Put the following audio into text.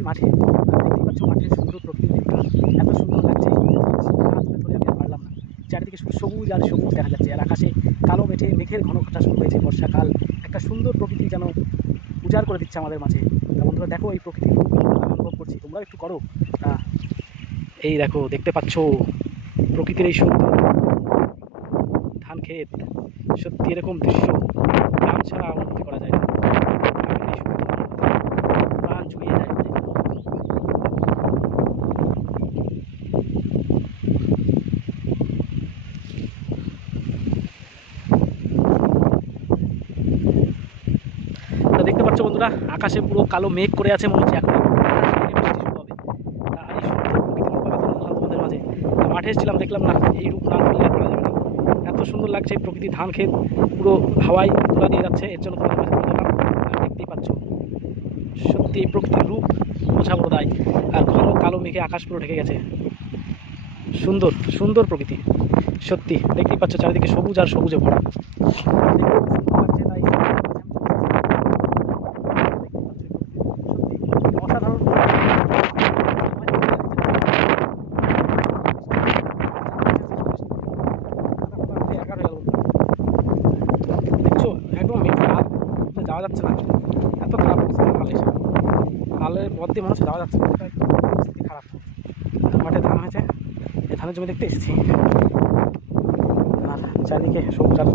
এসেছি মাঠে, আর দেখতেই পাচ্ছ মাঠের সুন্দর প্রকৃতির দিকটা এত সুন্দর লাগছে, হাত তুলে ধরে আমি আর পারলাম না। চারিদিকে শুধু সবুজ আর সবুজ দেখা যাচ্ছে, আর আকাশে কালো মেঘের ঘন ঘটা শুরু হয়েছে। বর্ষাকাল একটা সুন্দর প্রকৃতি যেন উজাড় করে দিচ্ছে আমাদের মাঝে। তা বন্ধুরা দেখো এই প্রকৃতির রূপ আমি অনুভব করছি, তোমরাও একটু করো। তা এই দেখো দেখতে পাচ্ছ প্রকৃতির এই সুন্দর ধান ক্ষেত, সত্যি এরকম দৃশ্য গ্রাম ছাড়া অনুভূতি করা যায় না। প্রকৃতির এই সুন্দর প্রাণ জুড়িয়ে যায় আমাদের। তা দেখতে পাচ্ছ বন্ধুরা আকাশে পুরো কালো মেঘ করে আছে, মনে হচ্ছে এখন বৃষ্টি শুরু হবে। তা এই সুন্দর প্রকৃতির রূপ আমি তুলে ধরলাম তোমাদের মাঝে। তা মাঠে এসেছিলাম, দেখলাম না এই রূপ না তুললে করা যাবে না। এত সুন্দর লাগছে এই প্রকৃতি, ধান ক্ষেত পুরো হাওয়ায় তোলা দিয়ে যাচ্ছে, এর জন্য তোমাদের মাঝে তুলে ধরলাম। আর দেখতেই পাচ্ছ সত্যি এই প্রকৃতির রূপ বোঝা বড় দায়। আর ঘন কালো মেঘে আকাশ পুরো ঢেকে গেছে, সুন্দর সুন্দর প্রকৃতি। সত্যি দেখতেই পাচ্ছ চারিদিকে সবুজ আর সবুজে ভরা। অসাধারণ দেখছো একদম যাওয়া যাচ্ছে না, এত খারাপ অবস্থা। খালের পথ দিয়ে মনে হচ্ছে যাওয়া যাচ্ছে না, পরিস্থিতি খারাপ। মাঠে ধান হয়েছে, এই ধানের জমি দেখতে এসেছি, আর চারিদিকে সবুজ আর